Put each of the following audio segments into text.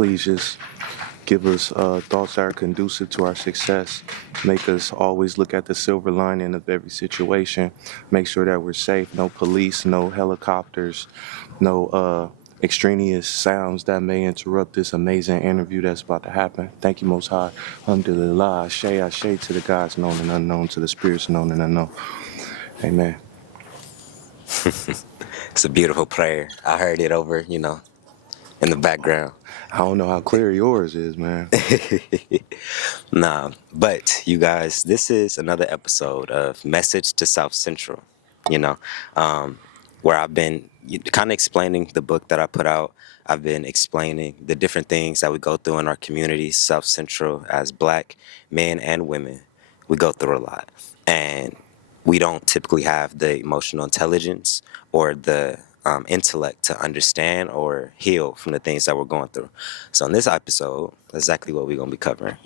please just give us thoughts that are conducive to our success. Make us always look at the silver lining of every situation. Make sure that we're safe. No police, no helicopters, no extraneous sounds that may interrupt this amazing interview that's about to happen. Thank you, Most High. Alhamdulillah. Ashe to the gods known and unknown, to the spirits known and unknown. Amen. It's a beautiful prayer. I heard it over, in the background. I don't know how clear yours is, man. Nah, but you guys, this is another episode of Message to South Central, where I've been kind of explaining the book that I put out. I've been explaining the different things that we go through in our community, South Central, as Black men and women. We go through a lot. And we don't typically have the emotional intelligence or the intellect to understand or heal from the things that we're going through. So in this episode, exactly what we're going to be covering.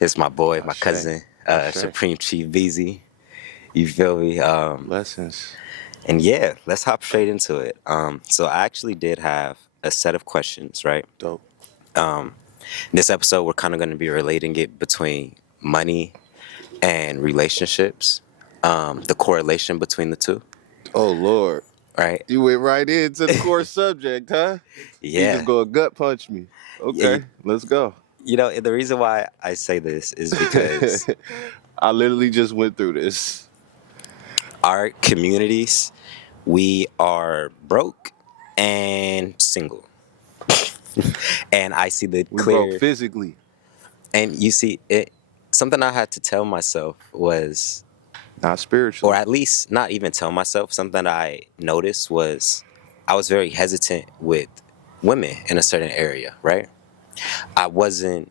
It's my boy, my cousin, Supreme Chief BZ. You feel me? Lessons. And yeah, let's hop straight into it. So I actually did have a set of questions, right? Dope. This episode, we're kind of going to be relating it between money and relationships, the correlation between the two. Oh, Lord. Right. You went right into the core subject, huh? Yeah. You just go gut punch me. Okay, yeah. Let's go. The reason why I say this is because I literally just went through this. Our communities, we are broke and single. And I see the we clear... broke physically. And you see, something I had to tell myself was... Not spiritual. Or at least not even tell myself. Something I noticed was I was very hesitant with women in a certain area, right? I wasn't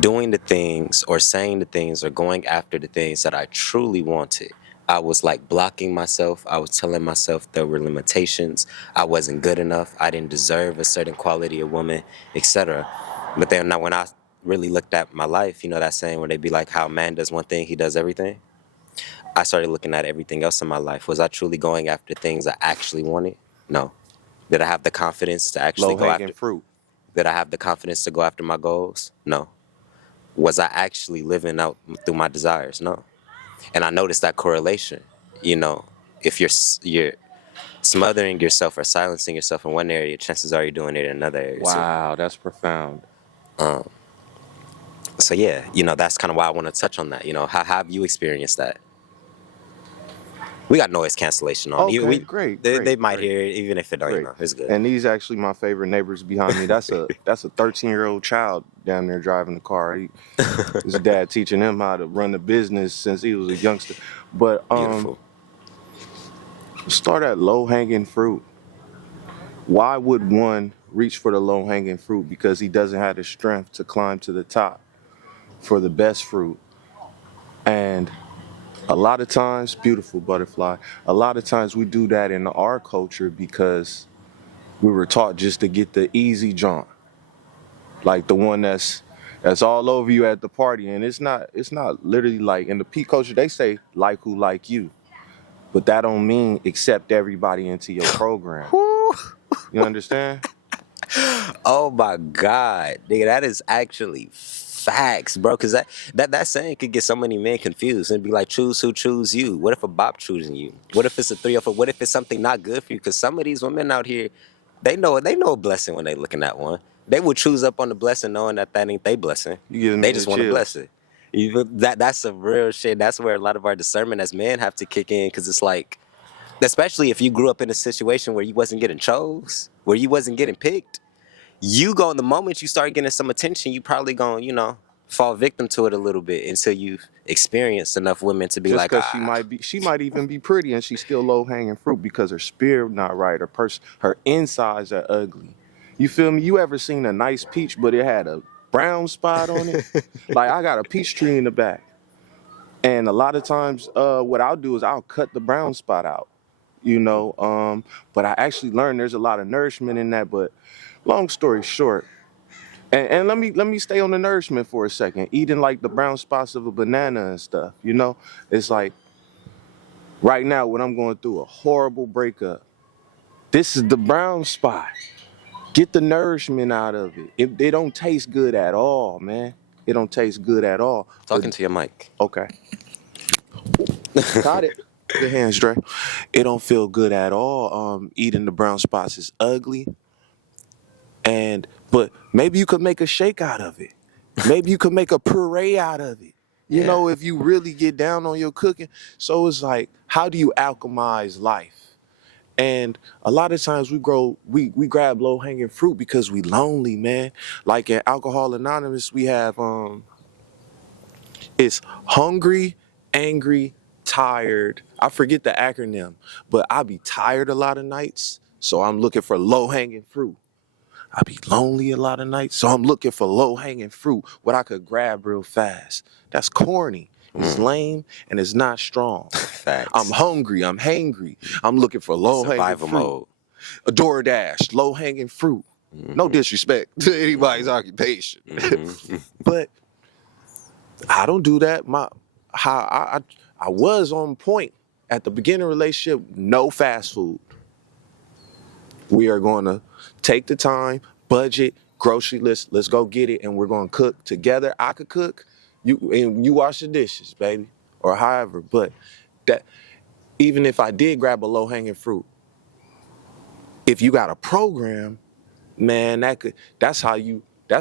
doing the things or saying the things or going after the things that I truly wanted. I was like blocking myself. I was telling myself there were limitations. I wasn't good enough. I didn't deserve a certain quality of woman, etc. But then now when I really looked at my life, that saying where they be like, how a man does one thing, he does everything. I started looking at everything else in my life. Was I truly going after things I actually wanted? No. Did I have the confidence to actually go after fruit? Did I have the confidence to go after my goals? No. Was I actually living out through my desires? No. And I noticed that correlation. If you're smothering yourself or silencing yourself in one area, chances are you're doing it in another area. Wow, that's profound. So yeah, that's kind of why I want to touch on that. How have you experienced that? We got noise cancellation on. Okay, great. They might hear it, even if it don't. It's good. And these actually my favorite neighbors behind me. That's a 13-year-old child down there driving the car. His dad teaching him how to run the business since he was a youngster. But Beautiful. Start at low-hanging fruit. Why would one reach for the low-hanging fruit? Because he doesn't have the strength to climb to the top for the best fruit. And a lot of times, beautiful butterfly, a lot of times we do that in our culture because we were taught just to get the easy jaunt. Like the one that's all over you at the party. And it's not literally like, in the P culture, they say like who like you. But that don't mean accept everybody into your program. You understand? Oh my God, nigga, that is actually facts, bro. Because that saying could get so many men confused and be like, choose who choose you. What if a bop choosing you? What if it's a 3 or 4? What if it's something not good for you? Because some of these women out here, they know a blessing when they looking at one. They will choose up on the blessing knowing that ain't their blessing. They just want a blessing. That's some real shit. That's where a lot of our discernment as men have to kick in, because it's like, especially if you grew up in a situation where you wasn't getting chose, where you wasn't getting picked, the moment you start getting some attention, you probably gonna, fall victim to it a little bit until you've experienced enough women to be just like, because she might even be pretty and she's still low hanging fruit because her spirit not right, her insides are ugly. You feel me? You ever seen a nice peach but it had a brown spot on it? Like, I got a peach tree in the back, and a lot of times what I'll do is I'll cut the brown spot out, but I actually learned there's a lot of nourishment in that. But long story short, and let me stay on the nourishment for a second. Eating like the brown spots of a banana and stuff, it's like right now when I'm going through a horrible breakup, this is the brown spot. Get the nourishment out of it. It don't taste good at all, man. It don't taste good at all. Talking But to your mic. okay, got it. Good hands, Dre. It don't feel good at all. Eating the brown spots is ugly. But maybe you could make a shake out of it. Maybe you could make a puree out of it. You Yeah. know, if you really get down on your cooking. So it's like, how do you alchemize life? And a lot of times we grab low hanging fruit because we lonely, man. Like in Alcohol Anonymous, we have it's hungry, angry, tired. I forget the acronym, but I be tired a lot of nights, so I'm looking for low hanging fruit. I be lonely a lot of nights, so I'm looking for low hanging fruit, what I could grab real fast. That's corny. It's lame and it's not strong. Facts. I'm hungry. I'm hangry. I'm looking for low hanging Survival fruit. mode. A DoorDash, low hanging fruit. No disrespect to anybody's occupation, but I don't do that. I was on point at the beginning of the relationship. No fast food. We are going to take the time, budget, grocery list. Let's go get it, and we're going to cook together. I could cook, you wash the dishes, baby, or however. But that, even if I did grab a low hanging fruit, if you got a program, man, that's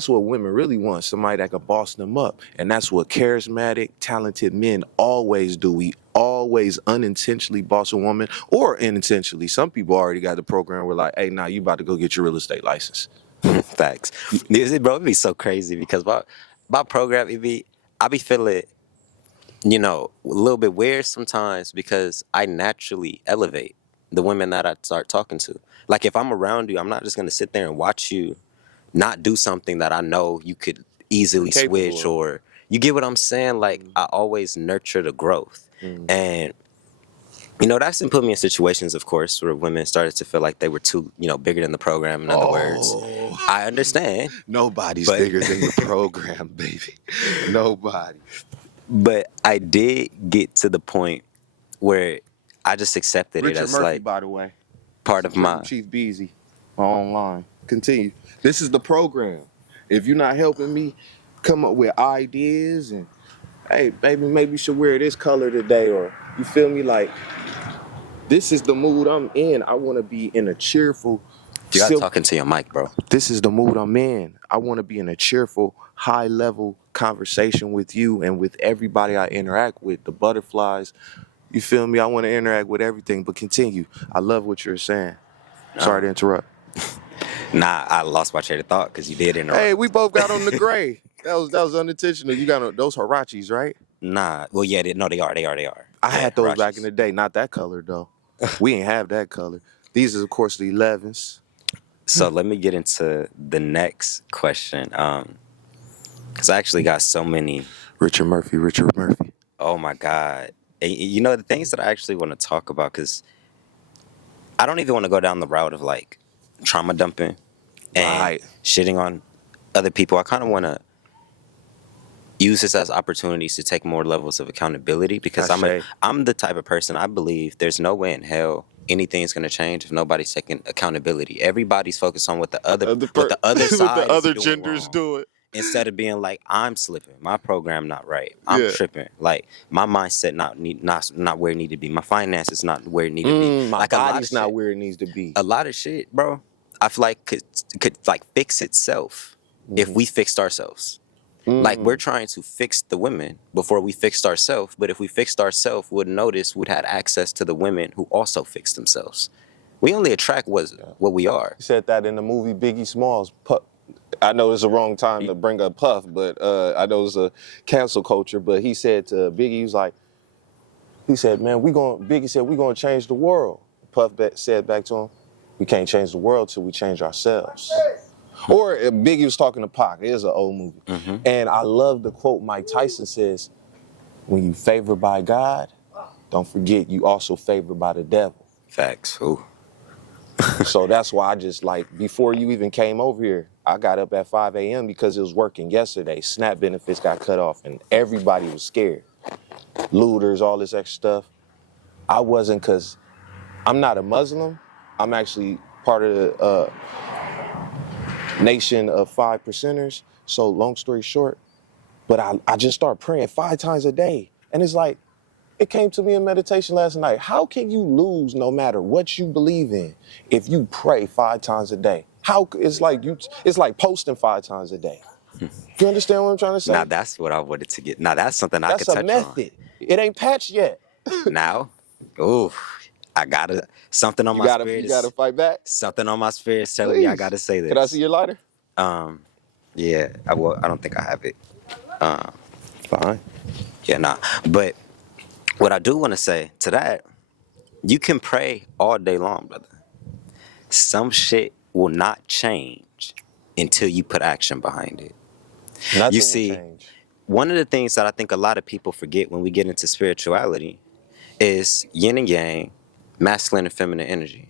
what women really want. Somebody that can boss them up. And that's what charismatic, talented men always do. We always unintentionally boss a woman, or intentionally. Some people already got the program where like, hey, nah, you about to go get your real estate license. Facts. Bro, it'd be so crazy because my program, I be feeling, a little bit weird sometimes because I naturally elevate the women that I start talking to. Like if I'm around you, I'm not just gonna sit there and watch you not do something that I know you could easily switch, or you get what I'm saying? Like I always nurture the growth. And that's been put me in situations, of course, where women started to feel like they were too, bigger than the program. In other words, I understand. Nobody's bigger than the program, baby. Nobody. But I did get to the point where I just accepted Richard it as Murphy, like by the way, part of my Chief Beezy, my online. Continue. This is the program. If you're not helping me come up with ideas and, hey, baby, maybe you should wear this color today, or you feel me? Like, this is the mood I'm in. I want to be in a cheerful. You got talking to your mic, bro. This is the mood I'm in. I want to be in a cheerful, high-level conversation with you and with everybody I interact with, the butterflies. You feel me? I want to interact with everything, but continue. I love what you're saying. Sorry to interrupt. Nah, I lost my train of thought because you did interrupt. Hey, we both got on the gray. That was unintentional. You got those Harachis, right? Nah. Well, yeah, they are. I had those back in the day. Not that color, though. We ain't have that color. These are, of course, the 11s. So let me get into the next question. Because I actually got so many. Richard Murphy. Oh, my God. And, the things that I actually want to talk about, because I don't even want to go down the route of, like, trauma dumping and shitting on other people. I kind of want to use this as opportunities to take more levels of accountability, because I'm the type of person, I believe there's no way in hell anything's going to change if nobody's taking accountability. Everybody's focused on what the other side what the other is genders doing. Instead of being like, I'm slipping, my program not right, I'm tripping, like my mindset not where it need to be, my finances not where it need to be, my like body's not where it needs to be. A lot of shit, bro, I feel like could like fix itself if we fixed ourselves. Like we're trying to fix the women before we fixed ourselves, but if we fixed ourselves, we'd notice we'd had access to the women who also fixed themselves. We only attract what we are. He said that in the movie Biggie Smalls. I know it's the wrong time to bring up Puff, but I know it's a cancel culture. But he said to Biggie, he said, man, Biggie said, we're going to change the world. Puff said back to him, we can't change the world till we change ourselves. Or Biggie was talking to Pac. It is an old movie. And I love the quote Mike Tyson says, when you favored by God, don't forget you also favored by the devil. Facts. Ooh. So that's why I just, like, before you even came over here, I got up at 5 a.m. because it was working yesterday. SNAP benefits got cut off and everybody was scared. Looters, all this extra stuff. I wasn't, because I'm not a Muslim. I'm actually part of nation of 5%ers. So long story short, but I just start praying 5 times a day. And it's like, it came to me in meditation last night. How can you lose no matter what you believe in if you pray 5 times a day? It's like posting 5 times a day. You understand what I'm trying to Now say? that's what I wanted to get. Now that's something I That's could a touch on. method. It ain't patched yet. Now, ooh, I gotta something on my spirit You gotta is fight back. something on my spirit is telling me I Please. gotta say Can I see this. your lighter? Yeah, I don't think I have it. Fine. Yeah, nah. But what I do want to say to that, you can pray all day long, brother. Some shit will not change until you put action behind it. You Nothing will see, change. one of the things that I think a lot of people forget when we get into spirituality is yin and yang, masculine and feminine energy.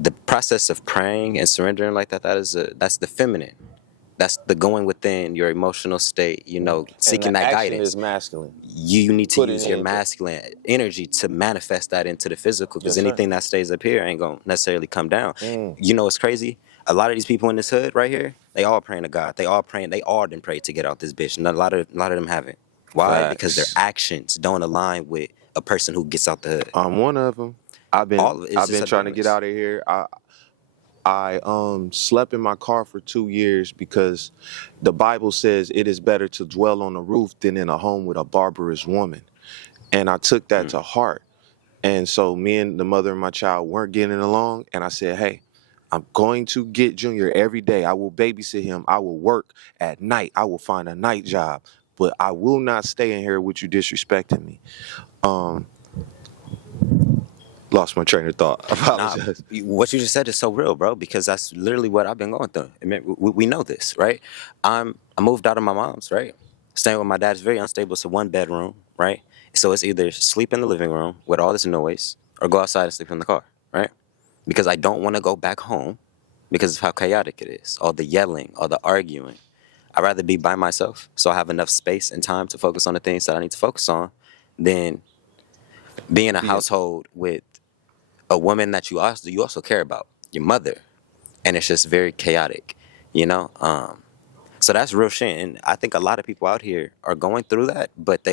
The process of praying and surrendering like that's the feminine. That's the going within your emotional state, And seeking the that action guidance. is masculine. You need to Put it use your into. masculine energy to manifest that into the physical, because Yes, sir. anything that stays up here ain't gonna necessarily come down. Mm. You know what's crazy? A lot of these people in this hood right here, they all praying to God. They all done prayed to get out this bitch. And a lot of them haven't. Why? Because their Facts. actions don't align with a person who gets out the hood. I'm one of them. I've been All of it's I've just been a trying to get difference. out of here. I slept in my car for 2 years because the Bible says it is better to dwell on a roof than in a home with a barbarous woman. And I took that to heart. And so me and the mother of my child weren't getting along. And I said, hey, I'm going to get Junior every day. I will babysit him. I will work at night. I will find a night job. But I will not stay in here with you disrespecting me. Um, Lost my train of thought. I Nah, apologize. what you just said is so real, bro, because that's literally what I've been going through. I mean, we know this, right? I moved out of my mom's, right? Staying with my dad is very unstable. It's a 1 bedroom, right? So it's either sleep in the living room with all this noise or go outside and sleep in the car, right? Because I don't want to go back home because of how chaotic it is. All the yelling, all the arguing. I'd rather be by myself so I have enough space and time to focus on the things that I need to focus on than be in a Being household with a woman that you also care about, your mother, and it's just very chaotic, you know. So that's real shit, and I think a lot of people out here are going through that, but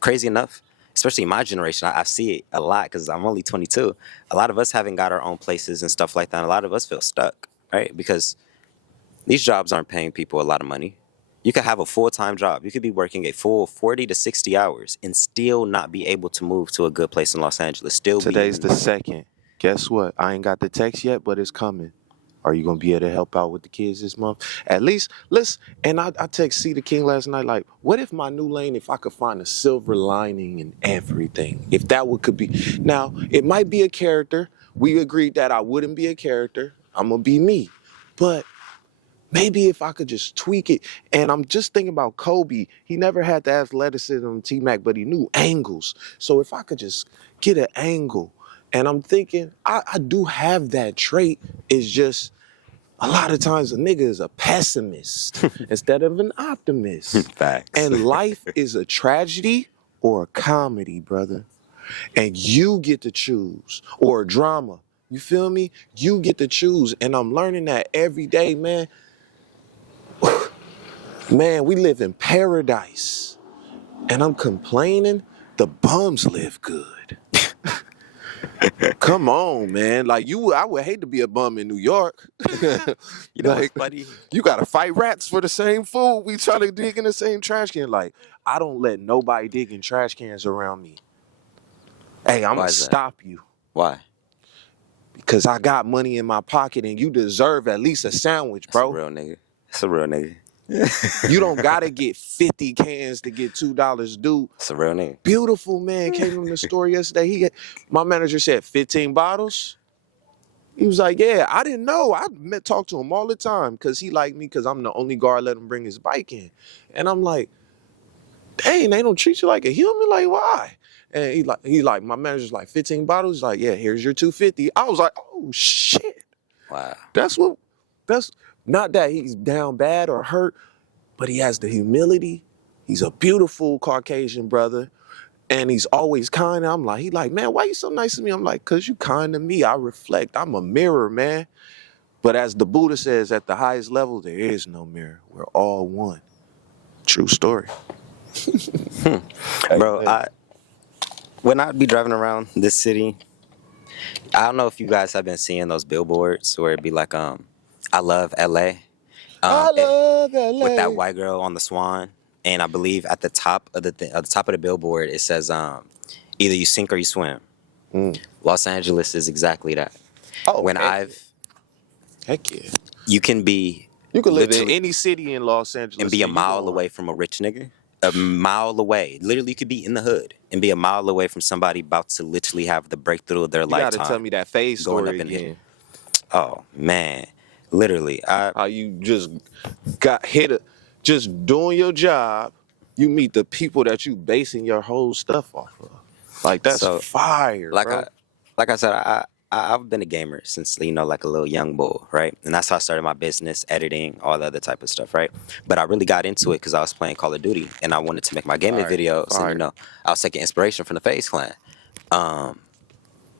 crazy enough, especially my generation, I see it a lot because I'm only 22. A lot of us haven't got our own places and stuff like that. And a lot of us feel stuck, right? Because these jobs aren't paying people a lot of money. You could have a full-time job. You could be working a full 40 to 60 hours and still not be able to move to a good place in Los Angeles. Still be Today's the in. 2nd. Guess what? I ain't got the text yet, but it's coming. Are you gonna be able to help out with the kids this month? At least let's. And I text C the King last night. Like, what if my new lane? If I could find a silver lining in everything, if that would could be. Now it might be a character. We agreed that I wouldn't be a character. I'm gonna be me. But maybe if I could just tweak it. And I'm just thinking about Kobe. He never had the athleticism T-Mac, but he knew angles. So if I could just get an angle. And I'm thinking, I do have that trait. It's just a lot of times a nigga is a pessimist instead of an optimist. Facts. And life is a tragedy or a comedy, brother. And you get to choose, or a drama. You feel me? You get to choose. And I'm learning that every day, man. Man, we live in paradise. And I'm complaining the bums live good. Come on, man. Like I would hate to be a bum in New York. You know what's Like, funny? you gotta fight rats for the same food. We try to dig in the same trash can. Like, I don't let nobody dig in trash cans around me. Hey, I'm Why gonna is that? stop you Why? because I got money in my pocket and you deserve at least a sandwich, That's a bro. real nigga. That's a real nigga. You don't gotta get 50 cans to get $2, dude. That's a real nigga. Beautiful man came in the store yesterday. My manager said 15 bottles. He was like, yeah, I didn't know. Talk to him all the time because he liked me because I'm the only guard let him bring his bike in. And I'm like, dang, they don't treat you like a human? Like, why? And he like, my manager's like, 15 bottles? He's like, yeah, here's your 250. I was like, oh, shit. Wow. That's not that he's down bad or hurt, but he has the humility. He's a beautiful Caucasian brother. And he's always kind. He like, man, why you so nice to me? I'm like, cause you kind to me. I reflect. I'm a mirror, man. But as the Buddha says, at the highest level, there is no mirror. We're all one. True story. Bro, Amen. when I be driving around this city, I don't know if you guys have been seeing those billboards where it'd be like, I love LA. I love With that LA. white girl on the swan, and I believe at the top of at the top of the billboard it says, either you sink or you swim. Mm. Los Angeles is exactly that. Oh, When heck, I've heck yeah. you can be You can live in literally any city in Los and Angeles be a and you mile going. away from a rich nigga. A mile away. Literally, you could be in the hood and be a mile away from somebody about to literally have the breakthrough of their You got to tell lifetime me that phase going story up in here. again. Oh man, literally, How you just got hit, just doing your job. You meet the people that you basing your whole stuff off of. Like, that's so fire, like bro. I said, I've been a gamer since, like a little young bull, right? And that's how I started my business, editing, all the other type of stuff, right? But I really got into it because I was playing Call of Duty and I wanted to make my gaming Fire, videos, and fire. I was taking inspiration from the FaZe Clan.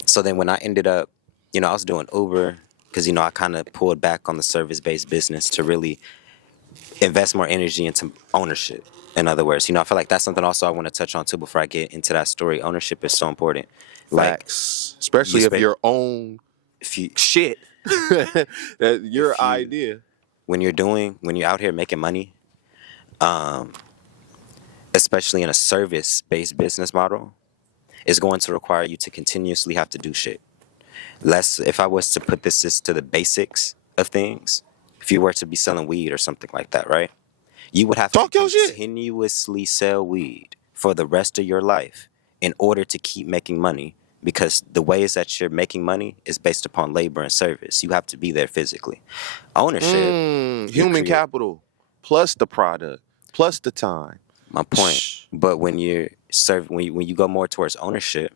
So then when I ended up, I was doing Uber because I kind of pulled back on the service-based business to really invest more energy into ownership. In other words, I feel like that's something also I want to touch on too before I get into that story. Ownership is so important. Like Facts. you Especially of spend your own if you shit. That your if you idea. when you're out here making money, especially in a service-based business model, it's going to require you to continuously have to do shit. If I was to put this to the basics of things, if you were to be selling weed or something like that, right? You would have to Talk your shit. continuously sell weed for the rest of your life in order to keep making money, because the ways that you're making money is based upon labor and service. You have to be there physically. Ownership, you Human create. capital plus the product plus the time. My point. But when when you go more towards ownership,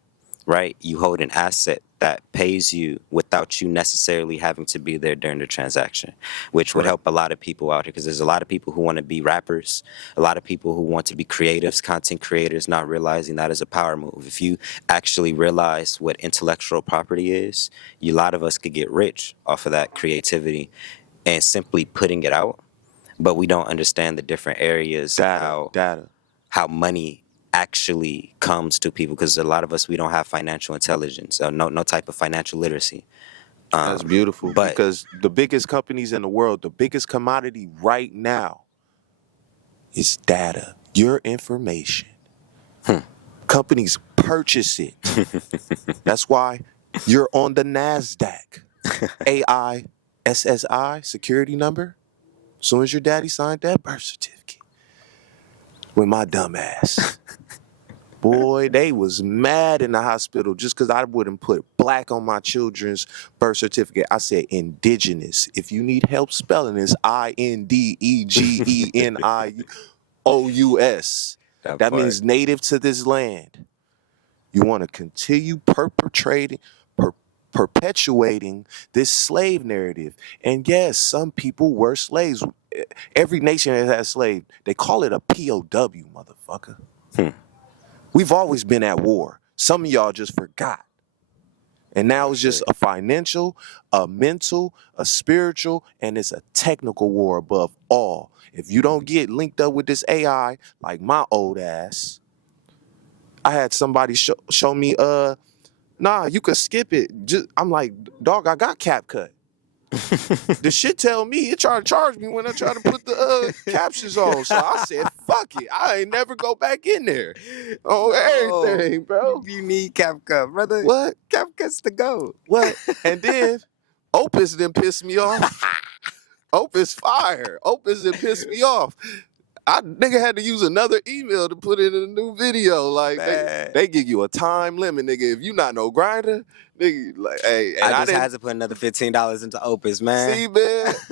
right? You hold an asset that pays you without you necessarily having to be there during the transaction, which would Right. help a lot of people out here, because there's a lot of people who want to be rappers, a lot of people who want to be creatives, content creators, not realizing that is a power move. If you actually realize what intellectual property is, a lot of us could get rich off of that creativity and simply putting it out, but we don't understand the different areas of Data. how money actually comes to people, because a lot of us, we don't have financial intelligence, no type of financial literacy. That's beautiful But because the biggest companies in the world, the biggest commodity right now is data, your information. Companies purchase it. That's why you're on the NASDAQ. AISSI, security number. As soon as your daddy signed that birth certificate with my dumb ass. Boy, they was mad in the hospital just because I wouldn't put black on my children's birth certificate. I said indigenous. If you need help spelling, it's INDEGENIOUS. that That part, means native to this land. You want to continue perpetuating this slave narrative. And yes, some people were slaves. Every nation has had slaves. They call it a POW, motherfucker. We've always been at war. Some of y'all just forgot. And now it's just a financial, a mental, a spiritual, and it's a technical war above all. If you don't get linked up with this AI, like my old ass, I had somebody show me, nah, you could skip it. I'm like, dog, I got CapCut. The shit tell me it tried to charge me when I try to put the captions on. So I said, fuck it. I ain't never go back in there. On everything, bro. you need CapCut, brother. What? CapCut's the go. What? And then Opus didn't piss me off. Opus fire. Opus didn't piss me off. I nigga had to use another email to put in a new video. Like they give you a time limit, nigga. If you not no grinder, nigga, like hey, and I just didn't had to put another $15 into Opus, man.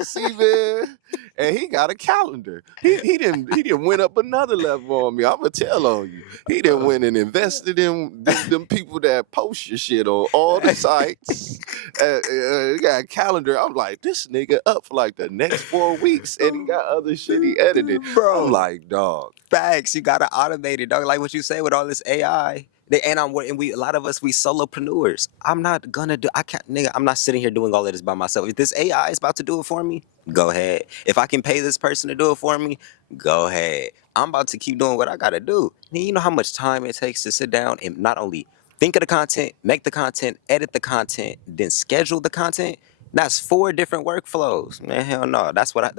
see man, and he got a calendar. He didn't went up another level on me. I'ma tell on you. He didn't went and invested in them people that post your shit on all the sites. He got a calendar. I'm like, this nigga up for like the next 4 weeks, and he got other shit he edited. Bro. I'm like, dog. Facts, you gotta automate it, dog. Like what you say with all this AI, And we a lot of us we solopreneurs. I'm not gonna do. I can't, nigga. I'm not sitting here doing all of this by myself. If this AI is about to do it for me, go ahead. If I can pay this person to do it for me, go ahead. I'm about to keep doing what I gotta do. You know how much time it takes to sit down and not only think of the content, make the content, edit the content, then schedule the content. That's 4 different workflows. Man, hell no. That's why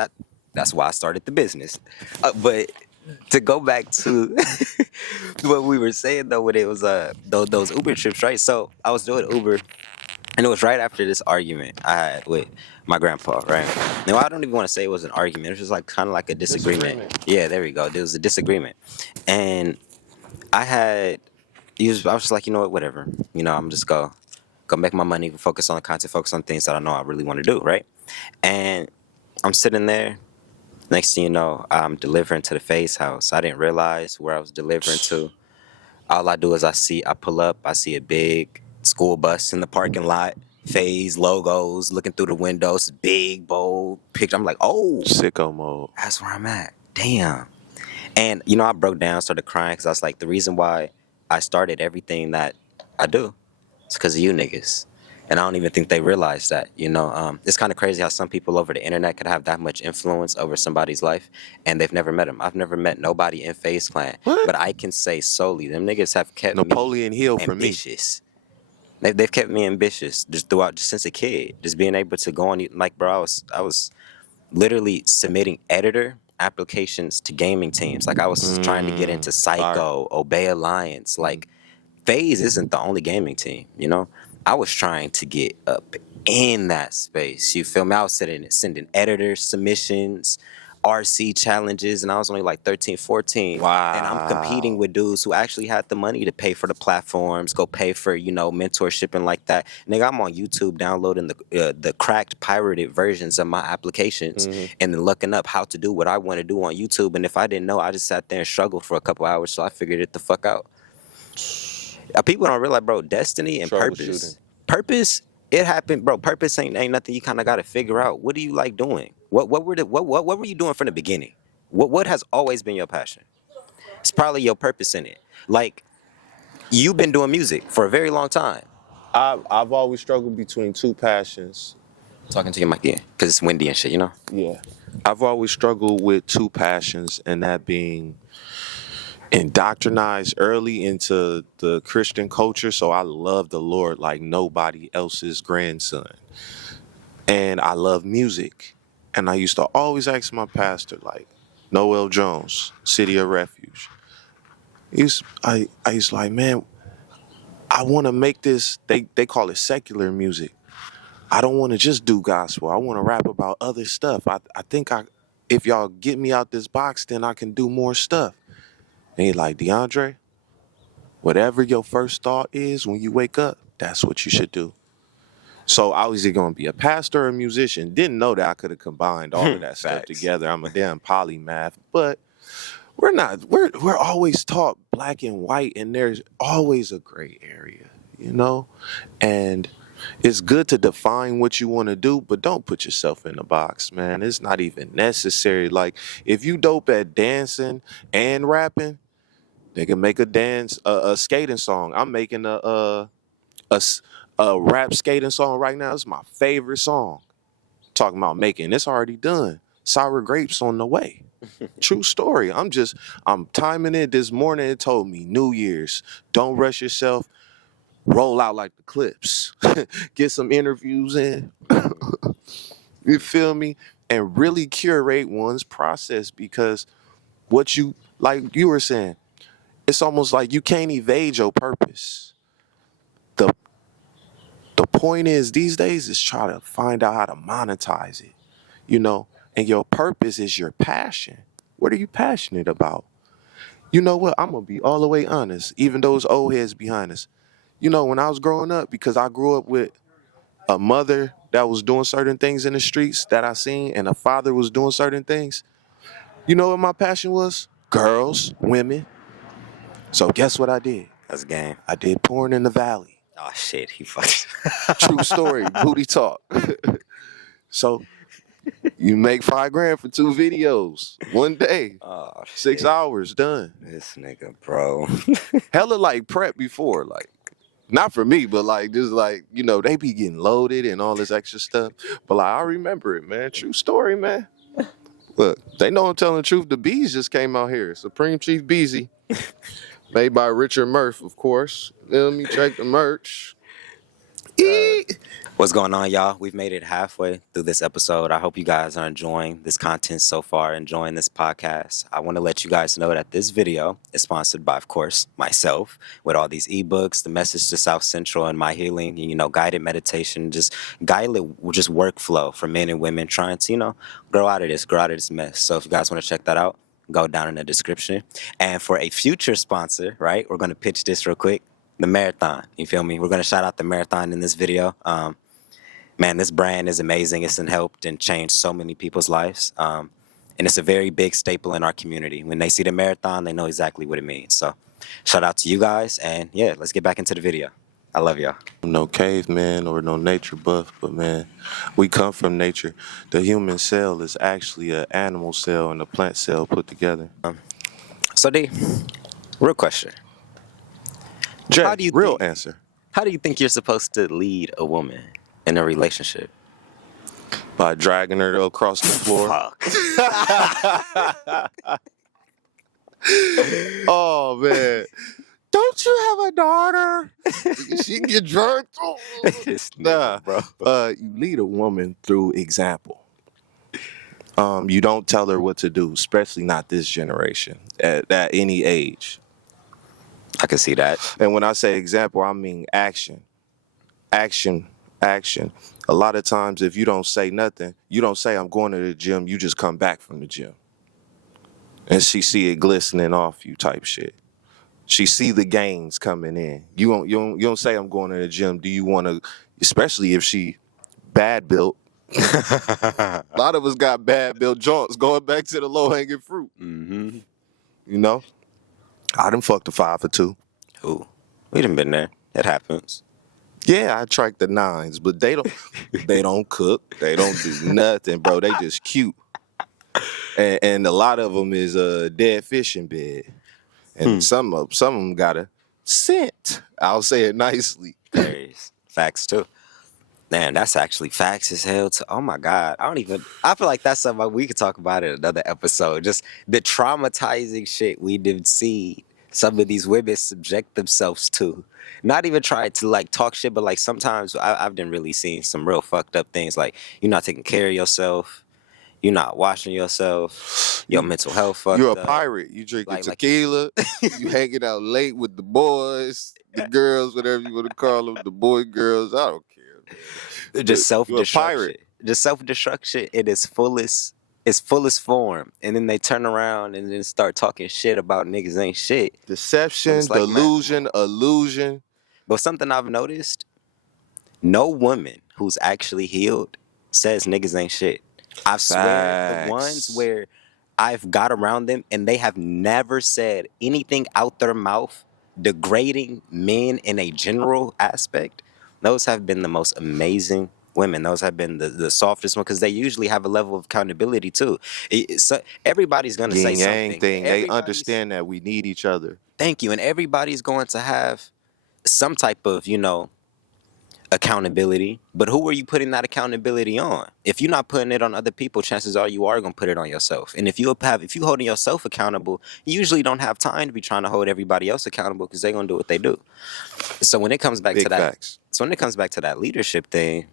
I started the business. But to go back to what we were saying though, when it was those Uber trips, right? So I was doing Uber, and it was right after this argument I had with my grandpa, right? Now I don't even want to say it was an argument. It was just like kind of like a disagreement. Disagreement. Yeah, there we go. There was a disagreement, and I had. I was just like, you know what, whatever. You know, I'm just go make my money, focus on content, focus on things that I know I really want to do, right? And I'm sitting there. Next thing you know, I'm delivering to the Faye's house. I didn't realize where I was delivering to. All I do is I pull up, I see a big school bus in the parking lot, Phase logos, looking through the windows, big bold picture. I'm like, oh, Sicko mode. that's where I'm at. Damn. And you know, I broke down, started crying because I was like, the reason why I started everything that I do is because of you niggas. And I don't even think they realize that. You know, it's kind of crazy how some people over the internet could have that much influence over somebody's life, and they've never met them. I've never met nobody in FaZe Clan, What? but I can say solely them niggas have kept Napoleon me Hill for me. ambitious. They've kept me ambitious just throughout, just since a kid, just being able to go on. Like, bro, I was literally submitting editor applications to gaming teams. Like I was trying to get into Fire. Psycho, Obey Alliance. Like FaZe isn't the only gaming team, you know? I was trying to get up in that space. You feel me? I was sending editor submissions, RC challenges, and I was only like 13, 14. And I'm competing Wow. with dudes who actually had the money to pay for the platforms, go pay for, you know, mentorship and like that. Nigga, I'm on YouTube downloading the cracked, pirated versions of my applications Hmm. and then looking up how to do what I want to do on YouTube. And if I didn't know, I just sat there and struggled for a couple hours, so I figured it the fuck out. People don't realize, bro, destiny and Troubleshooting. purpose, it happened, bro. Purpose ain't nothing you kind of got to figure out. What do you like doing? What were you doing from the beginning? What has always been your passion? It's probably your purpose in it. Like, you've been doing music for a very long time. I've always struggled between two passions. Talking to your mic, yeah, because it's windy and shit, you know. Yeah. I've always struggled with two passions, and that being indoctrinized early into the Christian culture. So I love the Lord like nobody else's grandson. And I love music. And I used to always ask my pastor, like, Noel Jones, City of Refuge. I used to like, man, I want to make this, they call it secular music. I don't want to just do gospel. I want to rap about other stuff. I think if y'all get me out this box, then I can do more stuff. And he's like, DeAndre, whatever your first thought is when you wake up, that's what you should do. So I was either going to be a pastor or a musician. Didn't know that I could have combined all of that stuff Facts. together. I'm a damn polymath. But we're not. We're always taught black and white, and there's always a gray area, you know. And it's good to define what you want to do, but don't put yourself in a box, man. It's not even necessary. Like if you dope at dancing and rapping, they can make a a skating song. I'm making a s- a rap skating song right now. It's my favorite song. Talking about making, it's already done. Sour grapes on the way. True story. I'm timing it this morning. It told me New Year's. Don't rush yourself. Roll out like the Clips. Get some interviews in. You feel me? And really curate one's process because what you, like you were saying, it's almost like you can't evade your purpose. The the point is these days is try to find out how to monetize it, you know, and your purpose is your passion. What are you passionate about? You know what? I'm gonna be all the way honest, even those old heads behind us. You know, when I was growing up, because I grew up with a mother that was doing certain things in the streets that I seen, and a father was doing certain things. You know what my passion was? Girls, women. So guess what I did? That's game. I did porn in the valley. Oh shit, he fucked. True story, booty talk. So You make $5 grand for 2 videos one day, Oh 6 shit, hours done. this nigga, bro. Hella like prep before, like not for me, but like just like they be getting loaded and all this extra stuff. But like I remember it, man. True story, man. Look, they know I'm telling the truth. The bees just came out here. Supreme Chief Beezy, made by Richard Murph, of course. Let me check the merch. Eek. What's going on, y'all? We've made it halfway through this episode. I hope you guys are enjoying this content so far, enjoying this podcast. I want to let you guys know that this video is sponsored by, of course, myself, with all these ebooks, the message to South Central, and my healing, guided meditation, just workflow for men and women trying to, grow out of this mess. So if you guys want to check that out, go down in the description. And for a future sponsor, right, we're going to pitch this real quick. The marathon, you feel me? We're going to shout out the marathon in this video. Man, this brand is amazing. It's helped and changed so many people's lives. And it's a very big staple in our community. When they see the marathon, they know exactly what it means. So shout out to you guys. And yeah, let's get back into the video. I love y'all. No caveman or no nature buff, but man, we come from nature. The human cell is actually an animal cell and a plant cell put together. So D, real question. Jay, How do you real think- answer. How do you think you're supposed to lead a woman in a relationship? By dragging her across the floor. Fuck. Oh man. Don't you have a daughter? She can get drugged. This Nah, nigga, bro. you lead a woman through example. You don't tell her what to do, especially not this generation at any age. I can see that. And when I say example, I mean action. Action. Action. A lot of times if you don't say nothing, you don't say I'm going to the gym, you just come back from the gym. And she see it glistening off you type shit. She see the gains coming in. You don't say I'm going to the gym. Do you want to, especially if she bad built. A lot of us got bad built joints going back to the low hanging fruit. Mm-hmm. I done fucked a 5 for 2. Ooh, we done been there. It happens. Yeah, I track the 9s, but they don't cook. They don't do nothing, bro. They just cute. And a lot of them is a dead fish in bed. And some of them got a scent. I'll say it nicely. There's facts too. Man, that's actually facts as hell too. Oh my God. I feel like that's something we could talk about in another episode. Just the traumatizing shit we did see some of these women subject themselves to. Not even trying to like talk shit, but like sometimes I've been really seeing some real fucked up things. Like you're not taking care of yourself. You're not washing yourself. Your mental health fucked You're up. a pirate. You drinking Like- tequila. You hanging out late with the boys, the girls, whatever you want to call them, the boy girls. I don't care. Man. Just You're a self-destruction. pirate. Just self-destruction in its fullest form. And then they turn around and then start talking shit about niggas ain't shit. Deception, It's like, delusion, illusion. But something I've noticed, no woman who's actually healed says niggas ain't shit. I swear, Facts. the ones where I've got around them and they have never said anything out their mouth degrading men in a general aspect, those have been the most amazing women. Those have been the softest ones because they usually have a level of accountability too. So everybody's going to say Yin yang something. thing. They Everybody's- understand that we need each other. Thank you. And everybody's going to have some type of, accountability. But who are you putting that accountability on? If you're not putting it on other people, chances are you are going to put it on yourself. And if you holding yourself accountable, you usually don't have time to be trying to hold everybody else accountable because they're going to do what they do. So when it comes back Big to that, facts. so when it comes back to that leadership thing,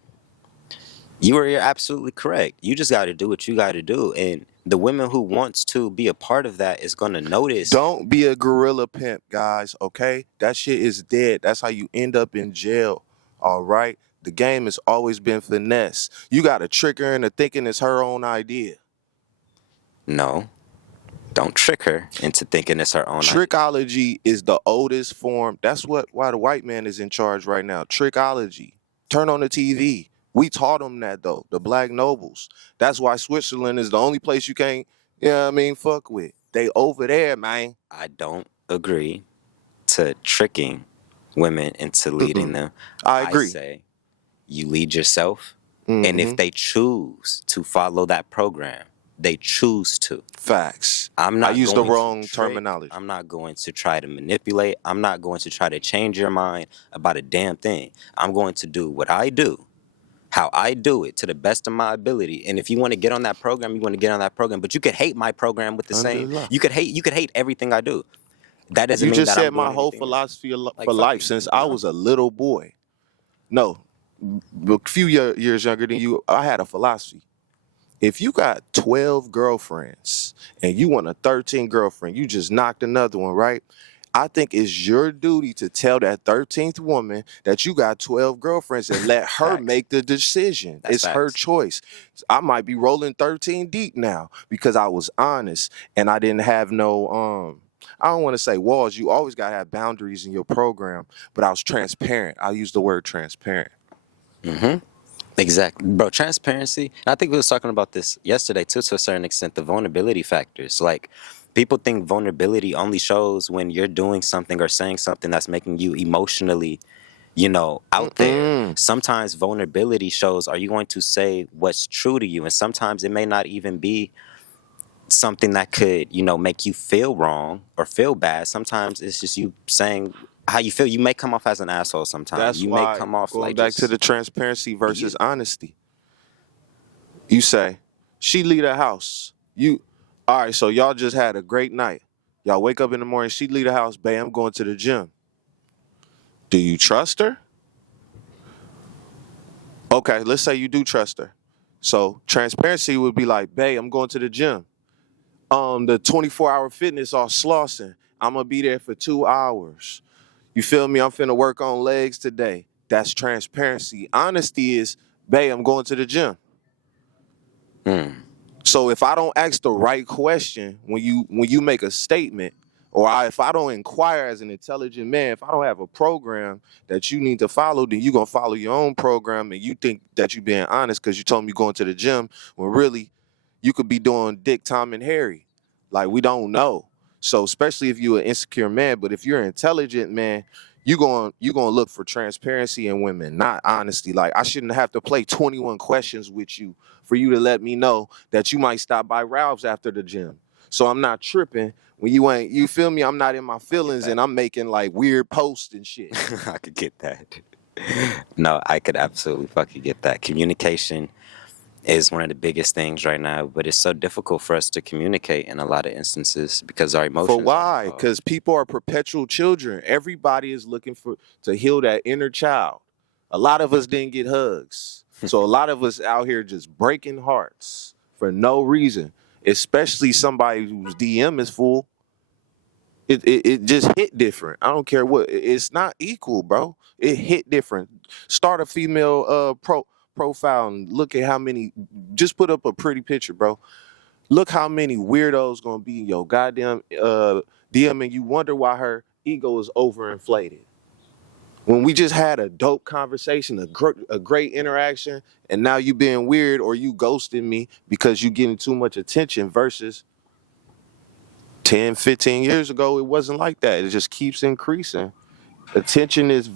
you're absolutely correct. You just got to do what you got to do. And the women who wants to be a part of that is going to notice. Don't be a gorilla pimp, guys, okay? That shit is dead. That's how you end up in jail, all right? The game has always been finesse. You got to trick her into thinking it's her own idea. No, don't trick her into thinking it's her own idea. Trickology is the oldest form. That's why the white man is in charge right now. Trickology. Turn on the TV. We taught them that, though, the black nobles. That's why Switzerland is the only place you can't, fuck with. They over there, man. I don't agree to tricking women into leading them. I agree. I say you lead yourself, And if Mm-hmm. they choose to follow that program, they choose to. Facts. I'm I not used the going to wrong trick. terminology. I'm not going to try to manipulate. I'm not going to try to change your mind about a damn thing. I'm going to do what I do, how I do it to the best of my ability. And if you want to get on that program, you want to get on that program. But you could hate my program with the same. Alhamdulillah. You could hate everything I do. That doesn't You mean just that I'm said my doing whole anything wrong. philosophy Like for fuck life you, since you I know? was a little boy. No, a few years younger than you, I had a philosophy. If you got 12 girlfriends and you want a 13th girlfriend, you just knocked another one, right? I think it's your duty to tell that 13th woman that you got 12 girlfriends and let her Facts. make the decision. That's It's her facts. choice. I might be rolling 13 deep now because I was honest and I didn't have no I don't want to say walls. You always got to have boundaries in your program, but I was transparent. I use the word transparent. Mm-hmm. Exactly, bro. Transparency. And I think we was talking about this yesterday too, to a certain extent. The vulnerability factors. Like, people think vulnerability only shows when you're doing something or saying something that's making you emotionally, out there. Mm-mm. Sometimes vulnerability shows, are you going to say what's true to you? And sometimes it may not even be something that could, make you feel wrong or feel bad. Sometimes it's just you saying how you feel. You may come off as an asshole sometimes. That's You may why come off going like back to just the transparency be versus you. honesty. You say, she leave the house. You all right, so y'all just had a great night. Y'all wake up in the morning, she leave the house, babe, I'm going to the gym. Do you trust her? Okay, let's say you do trust her. So transparency would be like, babe, I'm going to the gym. The 24-hour fitness are slossing. I'm gonna be there for 2 hours. You feel me? I'm finna work on legs today. That's transparency. Honesty is, babe, I'm going to the gym. Hmm. So if I don't ask the right question when you make a statement, or if I don't inquire as an intelligent man, if I don't have a program that you need to follow, then you're gonna follow your own program and you think that you're being honest because you told me you're going to the gym when really you could be doing Dick, Tom, and Harry. Like, we don't know. So especially if you're an insecure man, but if you're an intelligent man, you gonna look for transparency in women, not honesty. Like, I shouldn't have to play 21 questions with you for you to let me know that you might stop by Ralph's after the gym. So I'm not tripping when you ain't, you feel me? I'm not in my I get feelings that. and I'm making like weird posts and shit. I could get that. No, I could absolutely fucking get that. Communication is one of the biggest things right now, but it's so difficult for us to communicate in a lot of instances because our For emotions are why? involved. Because people are perpetual children. Everybody is looking for to heal that inner child. A lot of us didn't get hugs. So a lot of us out here just breaking hearts for no reason. Especially somebody whose DM is full. It just hit different. I don't care what. It's not equal, bro. It hit different. Start a female profile and look at how many. Just put up a pretty picture, bro. Look how many weirdos gonna be in your goddamn DM, and you wonder why her ego is overinflated. When we just had a dope conversation, a great interaction, and now you being weird or you ghosting me because you getting too much attention versus 10, 15 years ago, it wasn't like that. It just keeps increasing. Attention is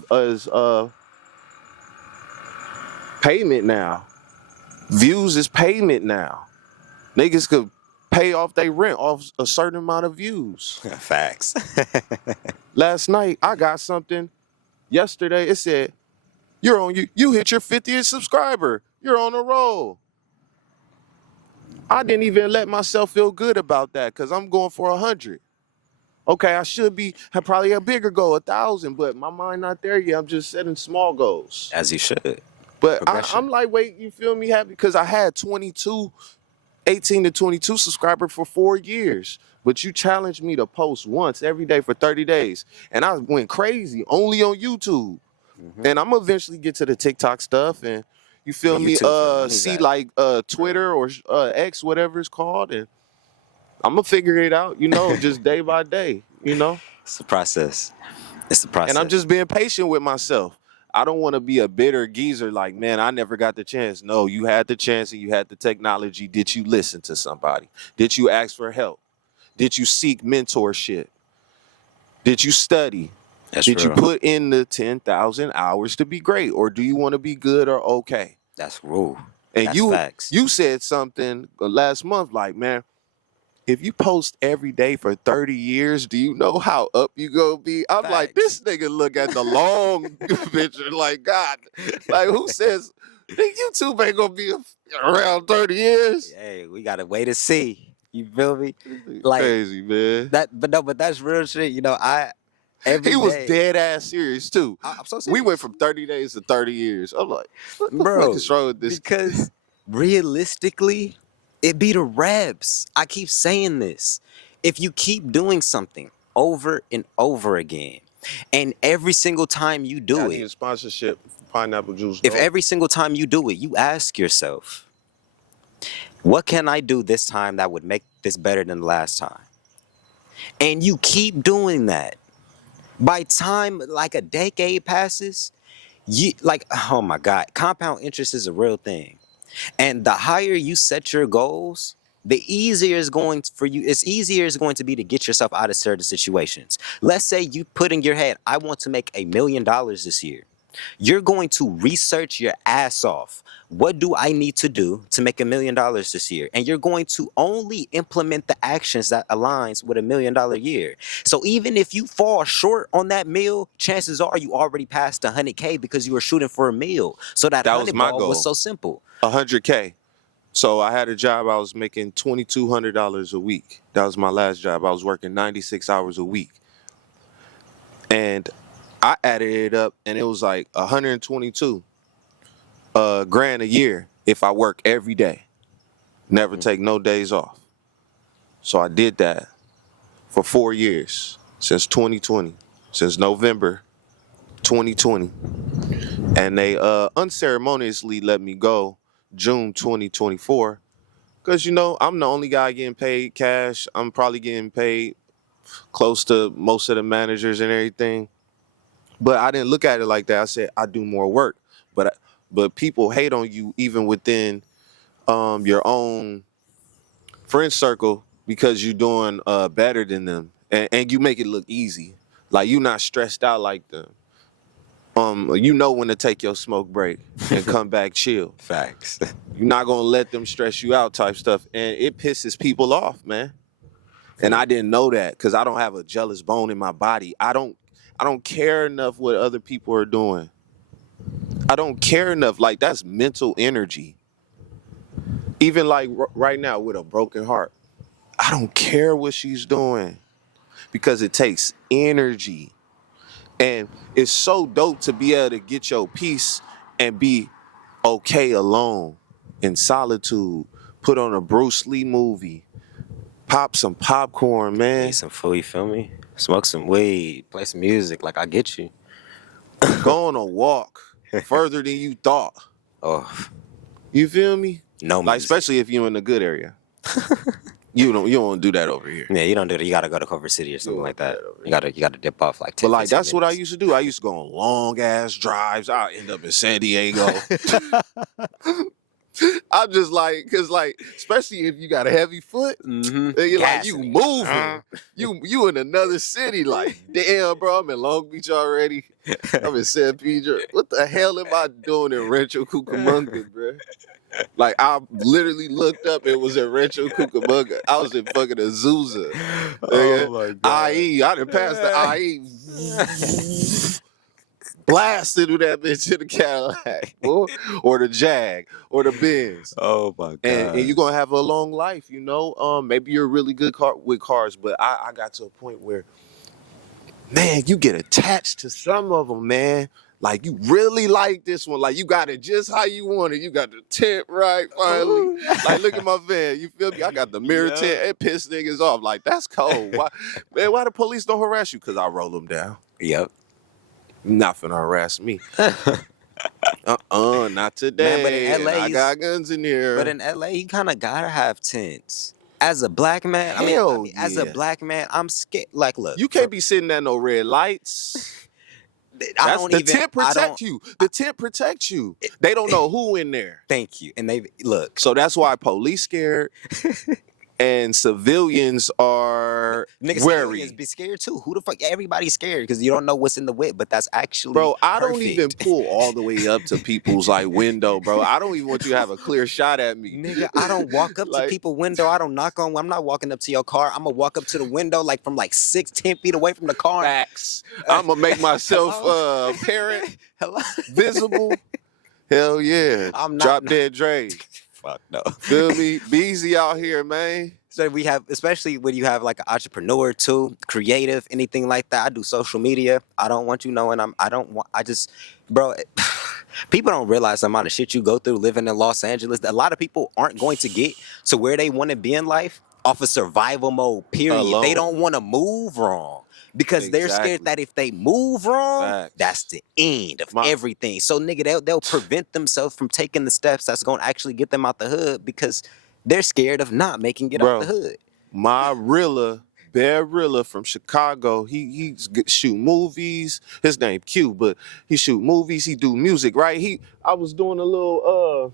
payment now. Views is payment now. Niggas could pay off their rent off a certain amount of views. Facts. Last night I got something. Yesterday it said, you hit your 50th subscriber. You're on a roll. I didn't even let myself feel good about that because I'm going for 100. Okay, I should be have probably a bigger goal, 1,000, but my mind not there yet. I'm just setting small goals. As you should. But Progression. I'm lightweight, you feel me? Happy because I had 18 to 22 subscribers for 4 years. But you challenged me to post once every day for 30 days. And I went crazy only on YouTube. Hmm. And I'm gonna eventually get to the TikTok stuff and you But feel me? YouTube's where the money's See at. like For real. Twitter or X, whatever it's called, and I'm gonna figure it out, just day by day. It's the process. It's the And I'm process. just being patient with myself. I don't want to be a bitter geezer like, man, I never got the chance. No, you had the chance and you had the technology. Did you listen to somebody? Did you ask for help? Did you seek mentorship? Did you study? That's Did you real. put in the 10,000 hours to be great? Or do you want to be good or okay? That's rule. And That's facts. you said something last month, like, man, if you post every day for 30 years, do you know how up you gonna be? I'm like, Facts. this nigga look at the long picture, like, God, like, who says, nigga, YouTube ain't gonna be around 30 years? Hey, we gotta wait and see. You feel me? This nigga Like crazy, man. that, but no, but that's real shit. You know, I every He was day. dead ass serious, too. I'm so We went serious, from 30 days to 30 years. I'm like, what the fuck bro. is wrong with this? Because realistically, it be the reps. I keep saying this. If you keep doing something over and over again, and every single time you I do need a it, sponsorship for pineapple juice, if dog. every single time you do it, you ask yourself, what can I do this time that would make this better than the last time? And you keep doing that. By time like a decade passes, you like, oh my God, compound interest is a real thing. And the higher you set your goals, the easier it's going for you. It's easier it's going to be to get yourself out of certain situations. Let's say you put in your head, I want to make $1,000,000 this year. You're going to research your ass off. What do I need to do to make $1,000,000 this year? And you're going to only implement the actions that aligns with $1,000,000 year. So even if you fall short on that meal, chances are you already passed 100K because you were shooting for a meal. So that That was 100 my ball was goal. so simple. 100K. So I had a job. I was making $2,200 a week. That was my last job. I was working 96 hours a week, and I added it up, and it was like 122 grand a year if I work every day, never take no days off. So I did that for 4 years, since 2020, since November 2020, and they unceremoniously let me go June 2024. Because, I'm the only guy getting paid cash. I'm probably getting paid close to most of the managers and everything. But I didn't look at it like that. I said, I do more work. But people hate on you even within your own friend circle because you're doing better than them. And you make it look easy. Like, you're not stressed out like them. You know when to take your smoke break and come back chill. Facts. You're not gonna let them stress you out type stuff. And it pisses people off, man. And I didn't know that because I don't have a jealous bone in my body. I don't care enough what other people are doing. I don't care enough. Like, that's mental energy. Even like right now with a broken heart, I don't care what she's doing because it takes energy. And it's so dope to be able to get your peace and be okay alone in solitude. Put on a Bruce Lee movie. Pop some popcorn, man. Eat some food, you feel me? Smoke some weed, play some music, like I get you. Go on a walk further than you thought. Oh, You feel me? no Like, music. especially if you're in a good area. You don't do that over here. Yeah, you don't do that. You gotta go to Culver City or something don't like do that. that over You gotta dip off like 10. But like, 15 that's what I minutes. used to do. I used to go on long ass drives. I end up in San Diego. I'm just like, cause like, especially if you got a heavy foot, Mm-hmm. and you're like, you Gassing it. moving, you in another city. Like, damn, bro, I'm in Long Beach already. I'm in San Pedro. What the hell am I doing in Rancho Cucamonga, bro? Like, I literally looked up. It was in Rancho Cucamonga. I was in fucking Azusa. Oh my IE. I done passed the IE. Blasted through that bitch in the Cadillac, or the Jag, or the Benz. Oh my god. And you're gonna have a long life, maybe you're a really good with cars, but I got to a point where, man, you get attached to some of them, man. Like, you really like this one. Like, you got it just how you want it. You got the tent right, finally. Like, look at my van. You feel me? I got the mirror tent. It pissed niggas off. Like, that's cold. Why the police don't harass you? Because I roll them down. Yep. Not finna harass me. Not today. Man, but in LA, I got guns in here. But in LA, you kind of gotta have tents. As a black man, Hell as a yeah. black man, I'm scared. Like, look, You can't be sitting at no red lights. The tent protect you. The tent protects you. They don't know who in there. Thank you. And they look. So that's why police scared and civilians are Niggas, aliens wary. be scared too. Who the fuck? Everybody's scared because you don't know what's in the whip, but that's actually Bro, I don't even perfect. pull all the way up to people's like window, bro. I don't even want you to have a clear shot at me. Nigga, I don't walk up to Like, people's window. I don't knock on. I'm not walking up to your car. I'm gonna walk up to the window like from like 6, 10 feet away from the car. facts. I'm gonna make myself Hello? apparent, Hello? visible. Hell yeah. I'm not. Drop Dead Dre. Fuck no. Feel me? Beezy out here, man. So we have, especially when you have like an entrepreneur too, creative, anything like that. I do social media. I don't want you knowing I just, bro, people don't realize the amount of shit you go through living in Los Angeles. A lot of people aren't going to get to where they want to be in life off of survival mode, period. Alone. They don't want to move wrong because they're Exactly. scared that if they move wrong, Facts. that's the end of everything. So nigga, they'll prevent themselves from taking the steps that's going to actually get them out the hood because they're scared of not making it out the hood. My Rilla, Bear Rilla from Chicago, he shoot movies. His name Q, but he shoot movies. He do music, right? I was doing a little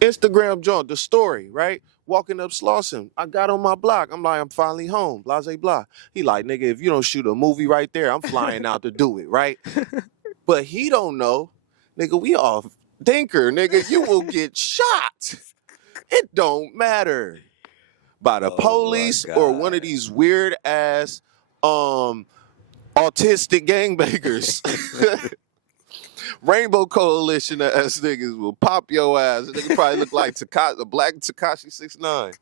Instagram joint, the story, right? Walking up Slauson. I got on my block. I'm like, I'm finally home. Blase blah. He like, nigga, if you don't shoot a movie right there, I'm flying out to do it, right? But he don't know, nigga, we all thinker, nigga, you will get shot. It don't matter. By the police or one of these weird ass autistic gangbangers. Rainbow Coalition ass niggas will pop your ass. Nigga probably look like a black Tekashi 6ix9ine.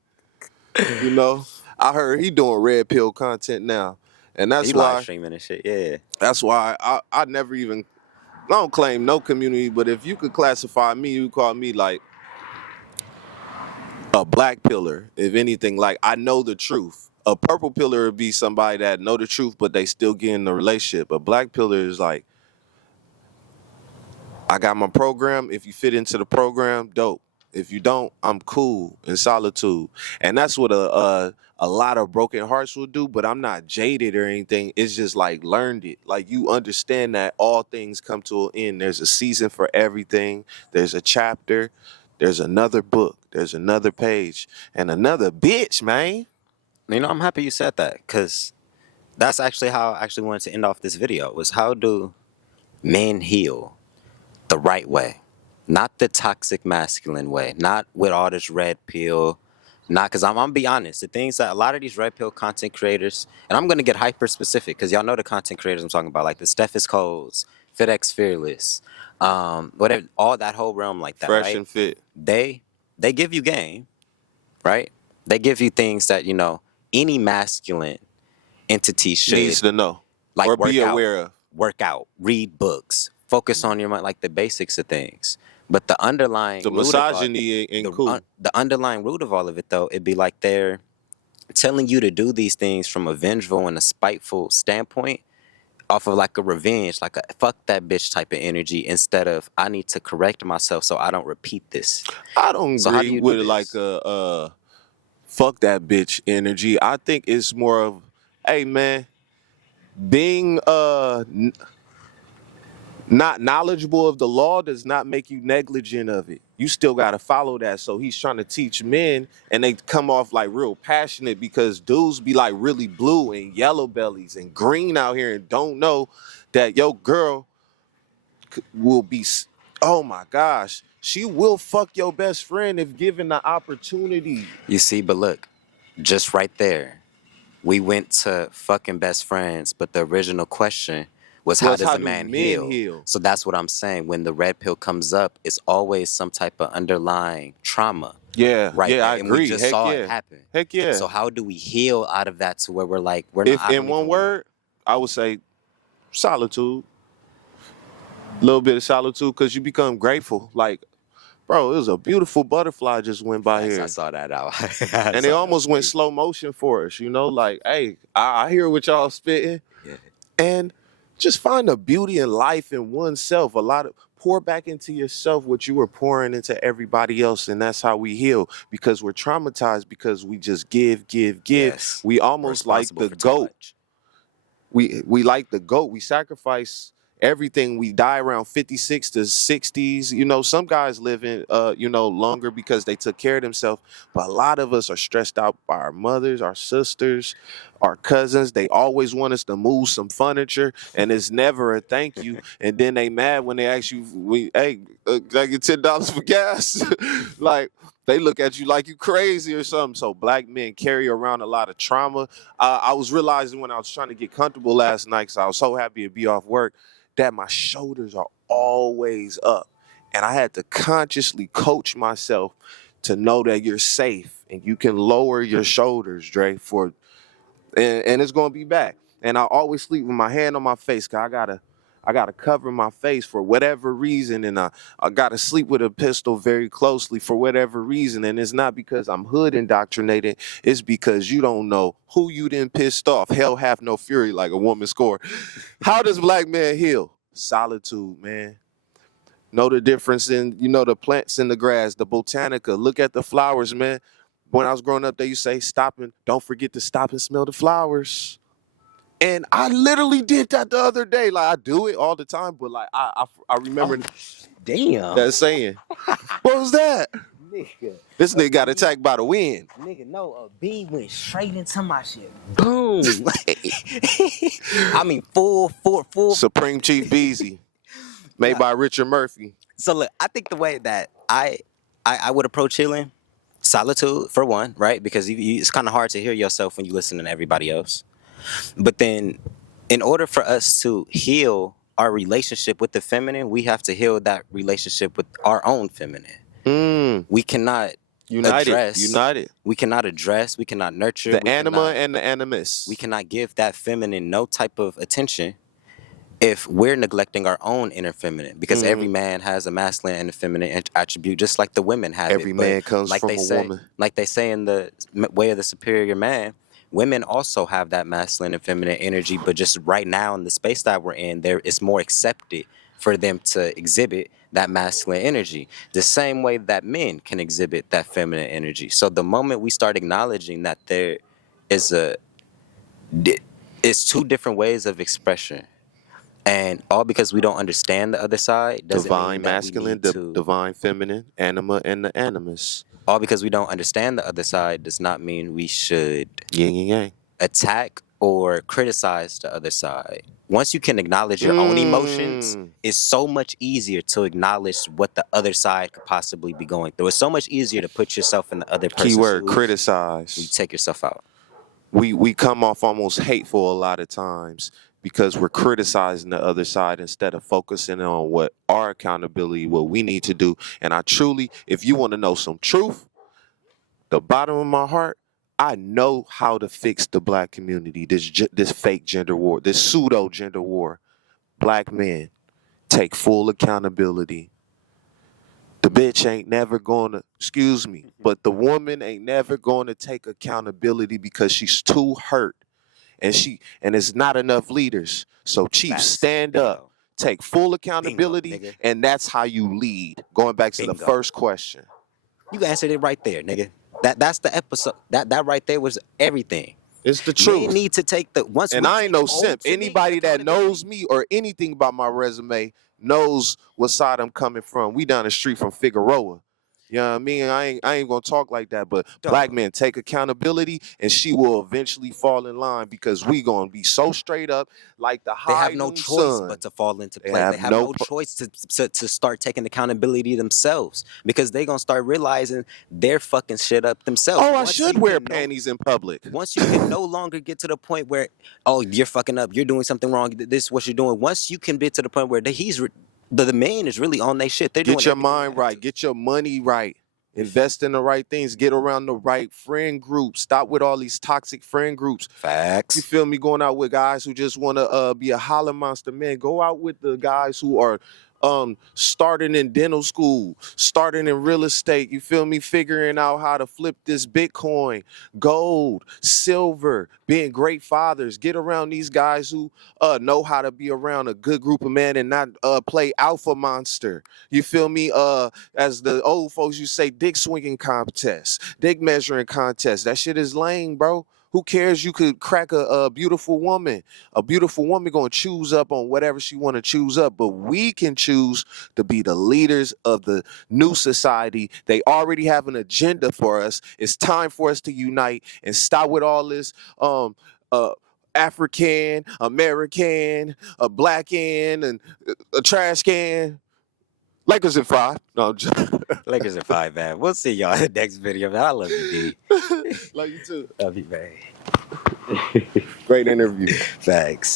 You know? I heard he doing red pill content now. And that's he why live streaming and shit, yeah. That's why I never even, I don't claim no community, but if you could classify me, you call me like a black pillar, if anything. Like, I know the truth. A purple pillar would be somebody that know the truth, but they still get in the relationship. A black pillar is like, I got my program. If you fit into the program, dope. If you don't, I'm cool in solitude. And that's what a lot of broken hearts will do, but I'm not jaded or anything. It's just like learned it. Like, you understand that all things come to an end. There's a season for everything. There's a chapter. There's another book. There's another page. And another bitch, man. You know, I'm happy you said that because that's actually how I actually wanted to end off this video was how do men heal the right way? Not the toxic masculine way. Not with all this red pill. Not because I'm going to be honest. The things that a lot of these red pill content creators, and I'm going to get hyper specific because y'all know the content creators I'm talking about, like the Steph is Coles, FedEx Fearless, whatever, all that whole realm like that, Fresh right? and fit. They give you game, right? They give you things that, you know, any masculine entity should Needs to know. like or work be out, aware of. work out, read books, focus on your mind, like the basics of things. But the underlying The root of all- misogyny ain't cool. the underlying root of all of it, though, it'd be like they're telling you to do these things from a vengeful and a spiteful standpoint, off of like a revenge, like a fuck that bitch type of energy, instead of I need to correct myself so I don't repeat this. I don't So how do agree you do with this? like a fuck that bitch energy. I think it's more of, hey man, being not knowledgeable of the law does not make you negligent of it. You still got to follow that. So he's trying to teach men, and they come off like real passionate because dudes be like really blue and yellow bellies and green out here and don't know that your girl will be, oh my gosh, she will fuck your best friend if given the opportunity. You see, but look, just right there, we went to fucking best friends, but the original question was how does a do man men heal? So that's what I'm saying. When the red pill comes up, it's always some type of underlying trauma. Yeah, Right yeah, there. I And agree. we just Heck saw yeah. it happen. Heck yeah. So how do we heal out of that to where we're like, we're If not, I in don't one even- word, I would say solitude. A little bit of solitude, because you become grateful. Like, bro, it was a beautiful butterfly just went by Yes, here. I saw that out. And they almost went slow motion for us, you know? Like, hey, I hear what y'all spitting. Yeah. And just find the beauty in life in oneself. Pour back into yourself what you were pouring into everybody else. And that's how we heal, because we're traumatized because we just give. Yes. We almost like Responsible the for too goat. much. We like the goat. We sacrifice everything. We die around 56 to 60s. Some guys live in longer because they took care of themselves, but a lot of us are stressed out by our mothers, our sisters, our cousins. They always want us to move some furniture, and it's never a thank you. And then they mad when they ask you, hey, can I get $10 for gas? Like, they look at you like you crazy or something. So black men carry around a lot of trauma. I was realizing when I was trying to get comfortable last night, because I was so happy to be off work, that my shoulders are always up. And I had to consciously coach myself to know that you're safe and you can lower your shoulders, Dre, and it's gonna be back. And I always sleep with my hand on my face, cause I gotta cover my face for whatever reason, and I gotta sleep with a pistol very closely for whatever reason. And it's not because I'm hood indoctrinated, it's because you don't know who you done pissed off. Hell hath no fury, like a woman score. How does black man heal? Solitude, man. Know the difference in, the plants in the grass, the botanica. Look at the flowers, man. When I was growing up, they used to say, don't forget to stop and smell the flowers. And I literally did that the other day. Like, I do it all the time, but like I remember Damn. that saying. What was that? Nigga. This nigga got attacked by the wind. Nigga, no, a bee went straight into my shit. Boom. I mean, full. Supreme Chief Beezy, made by Richard Murphy. So look, I think the way that I would approach healing, solitude for one, right? Because it's kind of hard to hear yourself when you listen to everybody else. But then, in order for us to heal our relationship with the feminine, we have to heal that relationship with our own feminine. We cannot United. We cannot address. We cannot nurture. The anima and the animus. We cannot give that feminine no type of attention if we're neglecting our own inner feminine, because every man has a masculine and a feminine attribute, just like the women have every it. man comes like from they a say, woman. Like they say in the way of the superior man, women also have that masculine and feminine energy, but just right now in the space that we're in, it's more accepted for them to exhibit that masculine energy, the same way that men can exhibit that feminine energy. So the moment we start acknowledging that there is it's two different ways of expression, and all because we don't understand the other side doesn't divine mean that masculine, we need to, divine feminine, anima and the animus. all because we don't understand the other side does not mean we should Yin and yang. attack or criticize the other side. Once you can acknowledge your own emotions, it's so much easier to acknowledge what the other side could possibly be going through. It's so much easier to put yourself in the other person's Keyword shoes. criticize. You take yourself out. We come off almost hateful a lot of times because we're criticizing the other side instead of focusing on what our accountability, what we need to do. And I truly, if you want to know some truth, the bottom of my heart, I know how to fix the black community, this fake gender war, this pseudo gender war. Black men, take full accountability. The bitch ain't never gonna, excuse me, but the woman ain't never gonna take accountability because she's too hurt. And it's not enough leaders. So chiefs, stand up, take full accountability, Bingo, and that's how you lead. Going back to the first question. You answered it right there, nigga. That's the episode. That right there was everything. It's the truth. Men need to take the once. And I ain't no simp. Anybody that knows me or anything about my resume knows what side I'm coming from. We down the street from Figueroa. You know what I mean? I ain't gonna talk like that, but black men take accountability, and she will eventually fall in line because we gonna be so straight up like the high They have no noon choice sun. but to fall into play. They have no choice to start taking accountability themselves, because they gonna start realizing they're fucking shit up themselves. Oh, I should wear panties in public. Once you can no longer get to the point where, oh, you're fucking up, you're doing something wrong, this is what you're doing. Once you can get to the point where the man is really on their shit. They're get your mind right, get your money right, invest in the right things, get around the right friend groups, stop with all these toxic friend groups. Facts. You feel me? Going out with guys who just want to be a holler monster, man. Go out with the guys who are starting in dental school, starting in real estate, you feel me, figuring out how to flip this Bitcoin, gold, silver, being great fathers. Get around these guys who know how to be around a good group of men and not play alpha monster. You feel me? As the old folks you say, dick swinging contest, dick measuring contest. That shit is lame, bro. Who cares? You could crack a beautiful woman. A beautiful woman gonna choose up on whatever she want to choose up, but we can choose to be the leaders of the new society. They already have an agenda for us. It's time for us to unite and stop with all this uh African, American, a black can, and a trash can. Lakers in 5. No, I'm just Lakers are 5, man. We'll see y'all in the next video, man. I love you, D. love you too. Love you, man. Great interview. Thanks.